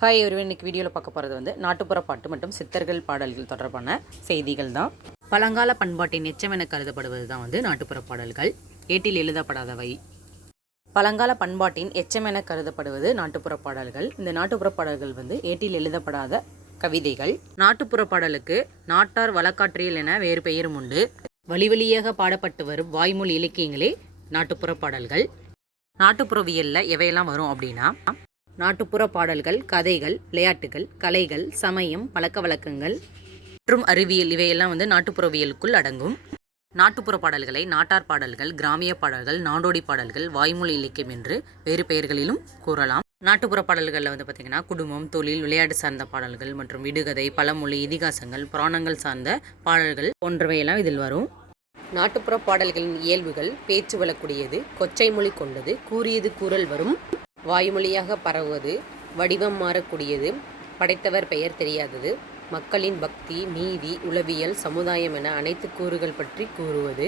Hi ஒருவன் இன்னைக்கு வீடியோவில் பார்க்க போகிறது வந்து நாட்டுப்புற பாட்டு மற்றும் சித்தர்கள் பாடல்கள் தொடர்பான செய்திகள் தான். பழங்கால பண்பாட்டின் எச்சமென கருதப்படுவது தான் வந்து நாட்டுப்புற பாடல்கள். ஏட்டில் எழுதப்படாதவை. பழங்கால பண்பாட்டின் எச்சமென கருதப்படுவது நாட்டுப்புற பாடல்கள். இந்த நாட்டுப்புற பாடல்கள் வந்து ஏட்டில் எழுதப்படாத கவிதைகள். நாட்டுப்புற பாடலுக்கு நாட்டார் வழக்காற்றியல் என வேறு பெயரும் உண்டு. வழி வழியாக பாடப்பட்டு வரும் வாய்மொழி இலக்கியங்களே நாட்டுப்புற பாடல்கள். நாட்டுப்புறவியலில் எவையெல்லாம் வரும் அப்படின்னா நாட்டுப்புற பாடல்கள் கதைகள் விளையாட்டுகள் கலைகள் சமயம் பழக்க வழக்கங்கள் மற்றும் அறிவியல் இவையெல்லாம் வந்து நாட்டுப்புறவியலுக்குள் அடங்கும். நாட்டுப்புற பாடல்களை நாட்டார் பாடல்கள் கிராமிய பாடல்கள் நாடோடி பாடல்கள் வாய்மொழி இலக்கியம் என்று வேறு பெயர்களிலும் கூறலாம். நாட்டுப்புற பாடல்களில் வந்து பார்த்திங்கன்னா குடும்பம் தொழில் விளையாட்டு சார்ந்த பாடல்கள் மற்றும் விடுகதை பழமொழி இதிகாசங்கள் புராணங்கள் சார்ந்த பாடல்கள் போன்றவையெல்லாம் இதில் வரும். நாட்டுப்புற பாடல்களின் இயல்புகள் பேச்சு வழக்கூடியது கொச்சை மொழி கொண்டது கூறியது கூறல் வரும். வாய்மொழியாக பரவுவது வடிவம் மாறக்கூடியது படைத்தவர் பெயர் தெரியாதது மக்களின் பக்தி நீதி உளவியல் சமுதாயம் என அனைத்து கூறுகள் பற்றி கூறுவது.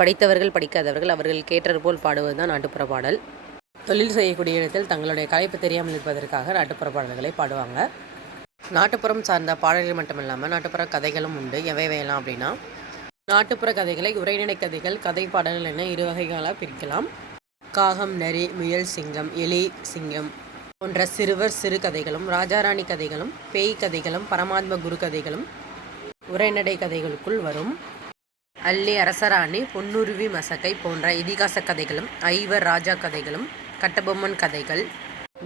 படித்தவர்கள் படிக்காதவர்கள் அவர்கள் கேட்டது போல் பாடுவது தான் நாட்டுப்புற பாடல். தொழில் செய்யக்கூடிய இடத்தில் தங்களுடைய கலைப்பு தெரியாமல் இருப்பதற்காக நாட்டுப்புற பாடல்களை பாடுவாங்க. நாட்டுப்புறம் சார்ந்த பாடல்கள் மட்டுமில்லாமல் நாட்டுப்புற கதைகளும் உண்டு. எவைவையெல்லாம் அப்படின்னா நாட்டுப்புற கதைகளை உரைநடை கதைகள் கதை பாடல்கள் என இரு வகைகளாக பிரிக்கலாம். காகம் நரி முயல் சிங்கம் எலி சிங்கம் போன்ற சிறுவர் சிறுகதைகளும் ராஜாராணி கதைகளும் பேய் கதைகளும் பரமாத்ம குரு கதைகளும் உரைநடை கதைகளுக்குள் வரும். அல்லி அரசராணி பொன்னுருவி மசக்கை போன்ற இதிகாச கதைகளும் ஐவர் ராஜா கதைகளும் கட்டபொம்மன் கதைகள்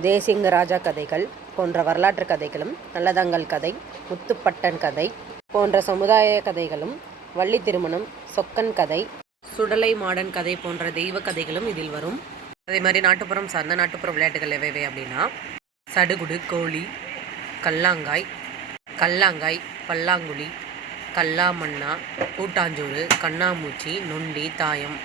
தேசிங்க ராஜா கதைகள் போன்ற வரலாற்று கதைகளும் நல்லதங்கல் கதை முத்துப்பட்டன் கதை போன்ற சமுதாய கதைகளும் வள்ளி திருமணம் சொக்கன் கதை சுடலை மாடன் கதை போன்ற தெய்வ கதைகளும் இதில் வரும். அதே மாதிரி நாட்டுப்புறம் சார்ந்த நாட்டுப்புற விளையாட்டுகள் எவைவை அப்படின்னா சடுகுடு கோழி கல்லாங்காய் கல்லாங்காய் பல்லாங்குழி கல்லாமண்ணா கூட்டாஞ்சோறு கண்ணாமூச்சி நொண்டி தாயம்.